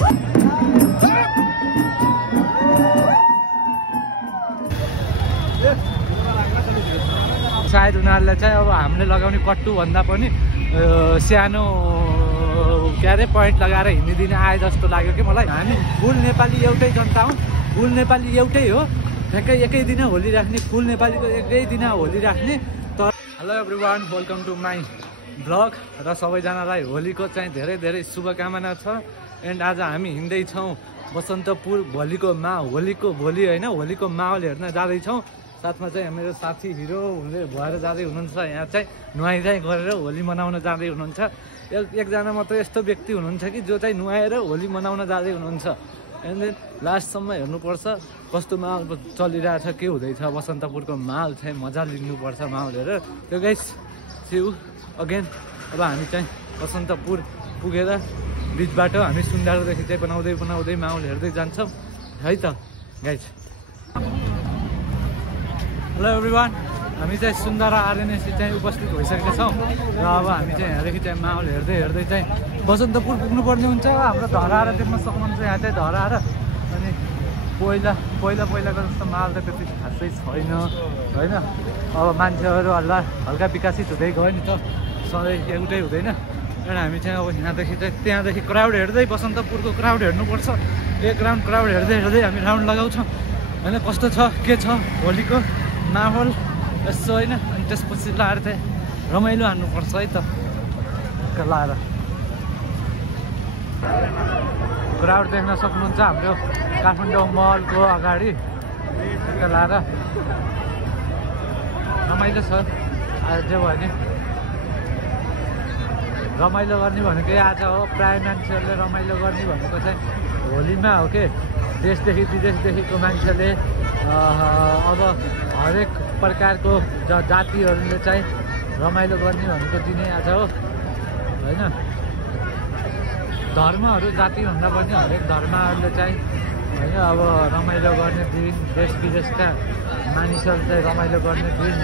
सायद उनीहरूलाई चाहिँ अब हामीले लगाउने कट्टु भन्दा पनि सानो के अरे पोइन्ट लगाएर हिँडिदिने आए जस्तो लाग्यो कि मलाई। हामी फुल नेपाली एउटै जनता हौँ, फुल नेपाली एउटै हो, ठ्याक्कै एकै दिन होली राख्ने, फुल नेपालीको एकै दिन होली राख्ने। तर hello everyone, welcome to my vlog र सबैजनालाई होलीको चाहिँ धेरै धेरै शुभकामना छ। एन्ड आज हामी हिँड्दैछौँ बसन्तपुर होलीको भोलि होइन होलीको माहौल हेर्न जाँदैछौँ। साथमा चाहिँ मेरो साथी हिरो भएर जाँदै हुनुहुन्छ, यहाँ चाहिँ नुहाइधुवाइ गरेर होली मनाउन जाँदै हुनुहुन्छ। एकजना मात्र यस्तो व्यक्ति हुनुहुन्छ कि जो चाहिँ नुहाएर होली मनाउन जाँदै हुनुहुन्छ। एन्ड देन लास्टसम्म हेर्नुपर्छ कस्तो माहौल चलिरहेछ, के हुँदैछ बसन्तपुरको माहौल चाहिँ मजा लिनुपर्छ माहौल हेरेर। त्यो गाइस सिउ अगेन। अब हामी चाहिँ बसन्तपुर पुगेर बिचबाट हामी सुन्दारोदेखि चाहिँ बनाउँदै माहौल हेर्दै जान्छौँ है त गाइस। हेलो एभ्रिवान, हामी चाहिँ सुन्दरा आरएनएससी चाहिँ उपस्थित भइसकेका छौँ र अब हामी चाहिँ यहाँदेखि चाहिँ माहौल हेर्दै चाहिँ बसन्तपुर पुग्नुपर्ने हुन्छ। हाम्रो धराएर देख्न सक्नुहुन्छ, यहाँ चाहिँ धराएर अनि पहिलाको जस्तो माहौल त त्यति खासै छैन होइन। अब मान्छेहरू हल्का विकसित हुँदै गयो नि त, सधैँ एउटै हुँदैन। र हामी चाहिँ अब यहाँदेखि चाहिँ त्यहाँदेखि क्राउड हेर्दै बसन्तपुरको क्राउड हेर्नुपर्छ। एक राउन्ड क्राउड हेर्दै हामी राउन्ड लगाउँछौँ होइन, कस्तो छ के छ होलीको माहौल यसो होइन। अनि त्यसपछि लाएर चाहिँ रमाइलो हान्नुपर्छ है त लाएर। क्राउड देख्न सक्नुहुन्छ हाम्रो काठमाडौँ मलको अगाडि लाएर रमाइलो छ। आज चाहिँ भयो नि रमाइलो गर्ने भनेको आज हो, प्राय मान्छेहरूले रमाइलो गर्ने भनेको चाहिँ होलीमा हो के। देशदेखि विदेशदेखिको मान्छेले अब हरेक प्रकारको जातिहरूले चाहिँ रमाइलो गर्ने भनेको दिनै आज हो होइन। धर्महरू जातिभन्दा पनि हरेक धर्महरूले चाहिँ होइन अब रमाइलो गर्ने दिन, देश विदेशका मानिसहरू चाहिँ रमाइलो गर्ने दिन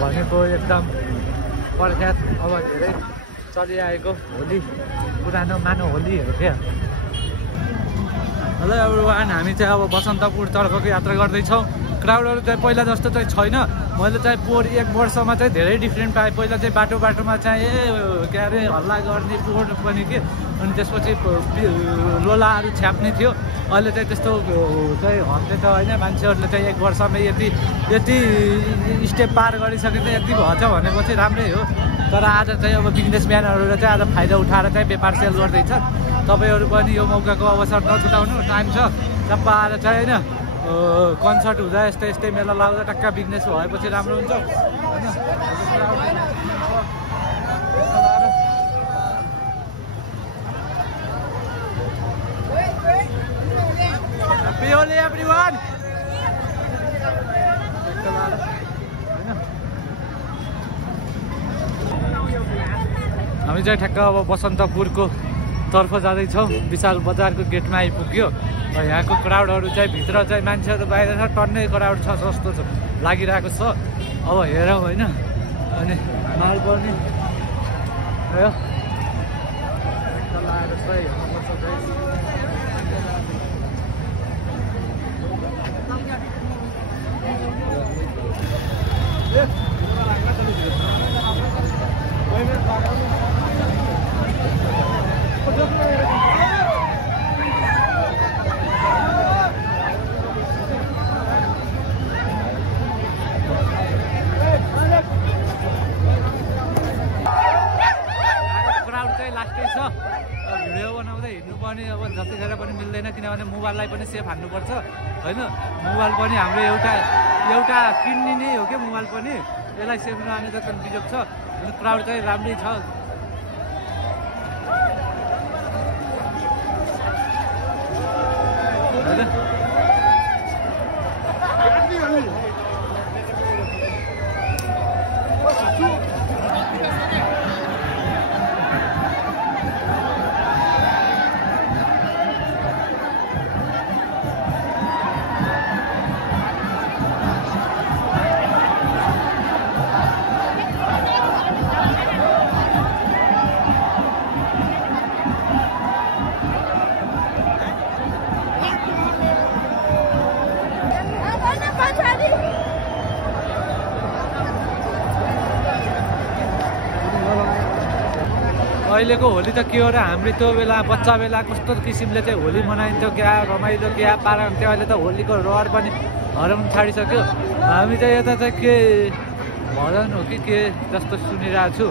भनेको एकदम प्रख्यात अब धेरै चलिआएको होली, पुरानो मानो होलीहरू क्या। हेलो एभ्रिवान, हामी चाहिँ अब बसन्तपुरतर्फको यात्रा गर्दैछौँ। क्राउडहरू चाहिँ पहिला जस्तो चाहिँ छैन। मैले चाहिँ पोहोर एक वर्षमा चाहिँ धेरै डिफ्रेन्ट पाएँ। पहिला चाहिँ बाटोमा चाहिँ के अरे हल्ला गर्ने पोहोर पनि के, अनि त्यसपछि लोलाहरू छ्याप्ने थियो। अहिले चाहिँ त्यस्तो चाहिँ हट्ने त होइन। मान्छेहरूले चाहिँ एक वर्षमा यति स्टेप पार गरिसके चाहिँ यति भएछ भनेपछि राम्रै हो। तर आज चाहिँ अब बिजनेसम्यानहरूले चाहिँ आज फाइदा उठाएर चाहिँ व्यापार सेल गर्दैछ। तपाईँहरू पनि यो मौकाको अवसर नछुटाउनु, टाइम छ टप्पा आएर चाहिँ होइन कन्सर्ट हुँदा यस्तै मेला लाग्दा टक्क बिजनेस भएपछि राम्रो हुन्छ होइन। Happy Holi everyone! हामी चाहिँ ठ्याक्क अब बसन्तपुरको तर्फ जाँदैछौँ। विशाल बजारको गेटमा आइपुग्यो। यहाँको क्राउडहरू चाहिँ भित्र चाहिँ मान्छेहरू बाहिर छ, टन्नै क्राउड छ जस्तो लागिरहेको छ। अब हेरौँ होइन। अनि माल पनि भिडियो बनाउँदै हिँड्नुपर्ने अब जतिखेर पनि मिल्दैन, किनभने मोबाइललाई पनि सेफ हान्नुपर्छ होइन। मोबाइल पनि हाम्रो एउटा किन्ने नै हो क्या मोबाइल पनि, यसलाई सेफ नहाल्ने त बिजोग छ। अनि क्राउड चाहिँ राम्रै छ होइन। अहिलेको होली त के हो र हाम्रो त्यो बेला बच्चा बेला कस्तो किसिमले चाहिँ होली मनाइन्थ्यो क्या रमाइलो क्या पारान्थ्यो अहिले त होलीको रहर पनि हराउन छाडिसक्यो हामी चाहिँ यता चाहिँ के भजन हो कि के जस्तो सुनिरहेको छु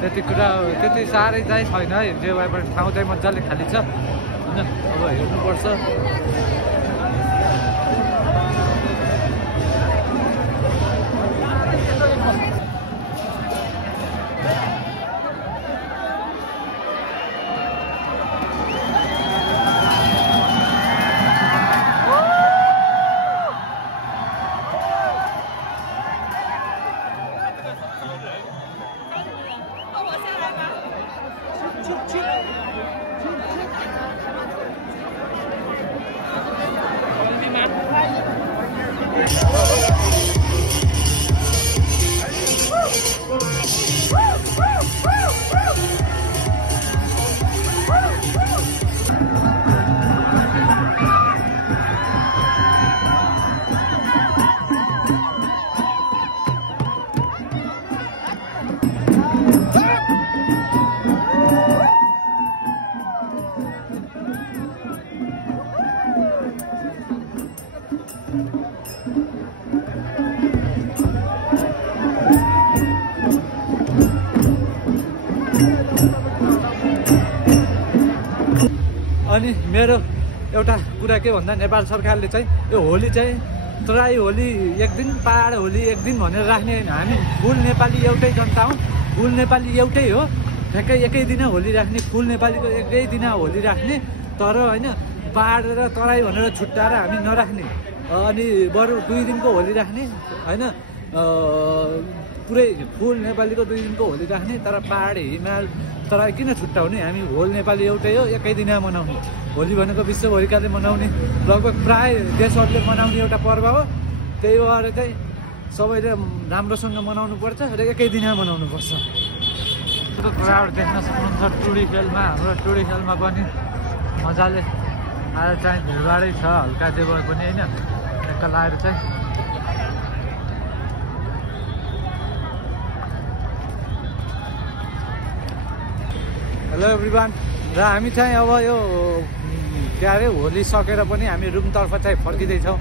त्यति कुरा त्यति साह्रै चाहिँ छैन है जे भए पनि ठाउँ चाहिँ मजाले खाली छ होइन अब हेर्नुपर्छ अनि मेरो एउटा कुरा के भन्दा नेपाल सरकारले चाहिँ यो होली चाहिँ तराई होली एक दिन पहाड होली एक दिन भनेर राख्ने होइन हामी फुल नेपाली एउटै जनता हौँ फुल नेपाली एउटै हो ठ्याक्कै एकै दिन होली राख्ने फुल नेपालीको एकै दिन होली राख्ने तर होइन पहाड र तराई भनेर छुट्टाएर हामी नराख्ने अनि बरु 2 दिनको होली राख्ने होइन पुरै फुल नेपालीको 2 दिनको होली राख्ने तर पहाड हिमाल तराई किन छुट्टाउने हामी होल नेपाली एउटै हो एकै दिन मनाउने होली भनेको विश्वभरिकाले मनाउने लगभग प्राय देशहरूले मनाउने एउटा पर्व हो त्यही भएर चाहिँ सबैले राम्रोसँग मनाउनु पर्छ र एकै दिन मनाउनु पर्छ क्राउड देख्न सक्नुहुन्छ टुडी खेलमा हाम्रो टुडी खेलमा पनि मजाले आएर चाहिँ भिडभाडै छ हल्का चाहिँ भए पनि होइन एक लाएर चाहिँ हेलो एभ्रिवान र हामी चाहिँ अब यो के अरे होली सकेर पनि हामी रुमतर्फ चाहिँ फर्किँदैछौँ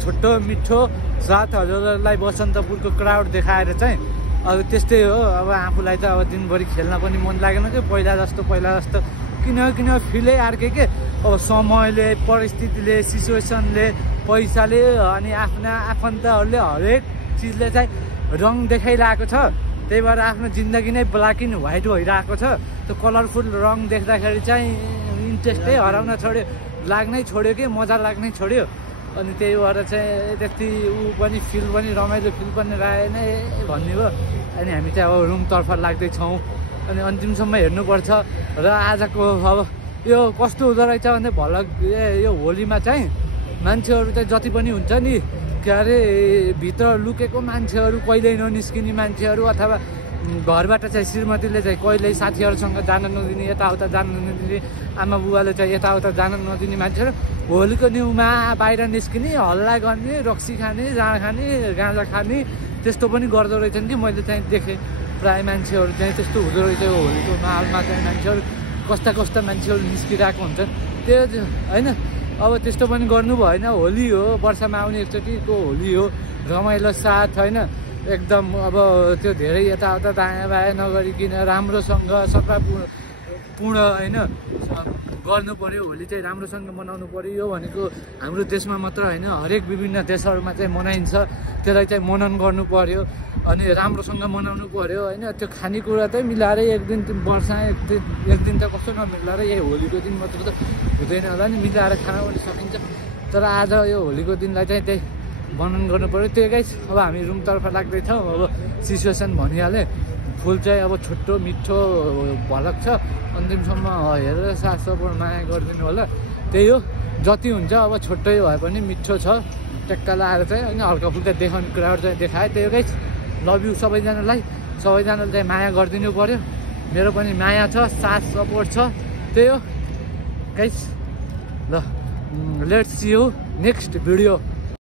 छोटो मिठो साथ हजुरहरूलाई बसन्तपुरको क्राउड देखाएर चाहिँ अब त्यस्तै हो अब आफूलाई त अब दिनभरि खेल्न पनि मन लागेन कि पहिला जस्तो किन फिलै अर्कै के अब समयले परिस्थितिले सिचुएसनले पैसाले अनि आफ्ना आफन्तहरूले हरेक चिजले चाहिँ रङ देखाइरहेको छ त्यही भएर आफ्नो जिन्दगी नै ब्ल्याक एन्ड व्हाइट भइरहेको छ त्यो कलरफुल रङ देख्दाखेरि चाहिँ इन्ट्रेस्टै हराउन छोड्यो लाग्नै छोड्यो कि मजा लाग्नै छोड्यो अनि त्यही भएर चाहिँ त्यति पनि फिल पनि रमाइलो फिल पनि रहेन भन्ने भयो अनि हामी चाहिँ अब रुमतर्फ लाग्दैछौँ अनि अन्तिमसम्म हेर्नुपर्छ र आजको अब यो कस्तो हुँदो रहेछ भने भलक यो होलीमा चाहिँ मान्छेहरू चाहिँ जति पनि हुन्छ नि के अरे भित्र लुकेको मान्छेहरू कहिल्यै ननिस्किने मान्छेहरू अथवा घरबाट चाहिँ श्रीमतीले चाहिँ कहिल्यै साथीहरूसँग जान नदिने यताउता जान नदिने आमा बुवाले चाहिँ यताउता जान नदिने मान्छेहरू होलीको न्युमा बाहिर निस्किने हल्ला गर्ने रक्सी खाने जाँड खाने गाँजा खाने त्यस्तो पनि गर्दो रहेछन् कि मैले चाहिँ देखेँ प्राय मान्छेहरू चाहिँ त्यस्तो हुँदो रहेछ होलीको माहौलमा चाहिँ मान्छेहरू कस्ता मान्छेहरू निस्किरहेको हुन्छन् त्यो होइन अब त्यस्तो पनि गर्नु भएन होली हो वर्षमा आउने एकचोटिको होली हो रमाइलो साथ होइन एकदम अब त्यो धेरै यताउता दायाँ बायाँ नगरिकन राम्रोसँग सफापूर्ण होइन गर्नु पर्यो होली चाहिँ राम्रोसँग मनाउनु पर्यो यो भनेको हाम्रो देशमा मात्र होइन हरेक विभिन्न देशहरूमा चाहिँ मनाइन्छ त्यसलाई चाहिँ मनन गर्नु पर्यो अनि राम्रोसँग मनाउनु पर्यो होइन त्यो खानेकुरा चाहिँ मिलाएर एक दिन वर्ष एक दिन त कस्तो नमिलाएर यही होलीको दिन मात्र त हुँदैन होला नि मिलाएर खान पनि सकिन्छ तर आज यो होलीको दिनलाई चाहिँ त्यही मनन गर्नु पर्यो त्यो गाइस अब हामी रुमतर्फ लाग्दैछौँ अब सिचुएसन भनिहालेँ फुल चाहिँ अब छोटो मिठो भलक छ अन्तिमसम्म हेरेर साथ सपोर्ट माया गरिदिनु होला त्यही हो जति हुन्छ अब छोटै भए पनि मिठो छ टेक्का लाएर चाहिँ होइन हल्का फुल्का देखाउने कुराहरू चाहिँ देखाएँ त्यही हो गाइस लभ यु सबैजनालाई चाहिँ माया गरिदिनु पर्यो मेरो पनि माया छ साथ सपोर्ट छ त्यही हो गाइस ल let's see you next video